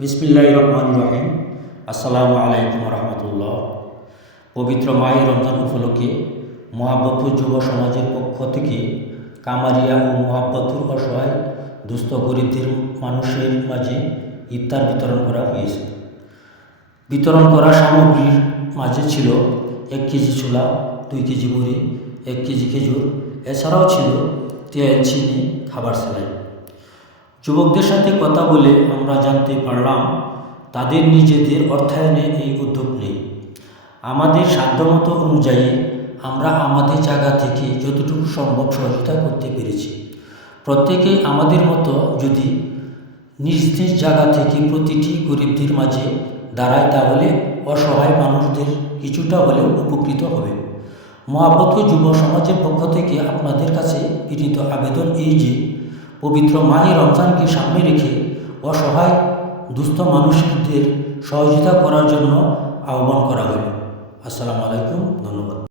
বিসমিল্লাহ রহমান রহিম আসসালামু আলাইকুম রহমতুল্লাহ পবিত্র মাহে রমজান উপলক্ষে মহাব্বতুর যুব সমাজের পক্ষ থেকে কামারিয়া ও মহাব্বতুর অসহায়, দুস্থ, গরিবদের মানুষের মাঝে ইফতার বিতরণ করা হয়েছে। বিতরণ করা সামগ্রীর মাঝে ছিল এক কেজি ছোলা দুই কেজি মুড়ি, এক কেজি খেজুর, এছাড়াও ছিল তেল, চিনি, খাবার স্যালাইন। যুবকদের সাথে কথা বলে আমরা জানতে পারলাম, তাদের নিজেদের অর্থায়নে এই উদ্যোগ নেই। আমাদের সাধ্যমতো অনুযায়ী আমরা আমাদের জায়গা থেকে যতটুকু সম্ভব সহযোগিতা করতে পেরেছি। প্রত্যেকে আমাদের মতো যদি নিজ নিজ জায়গা থেকে প্রতিটি গরিবদের মাঝে দাঁড়ায়, তাহলে অসহায় মানুষদের কিছুটা হলেও উপকৃত হবে। মহাব্বত যুব সমাজের পক্ষ থেকে আপনাদের কাছে বিনীত আবেদন এই যে পবিত্র মাহে রমজানকে সামনে রেখে অসহায়, দুস্থ মানুষদের সহযোগিতা করার জন্য আহ্বান করা হলো। আসসালামু আলাইকুম, ধন্যবাদ।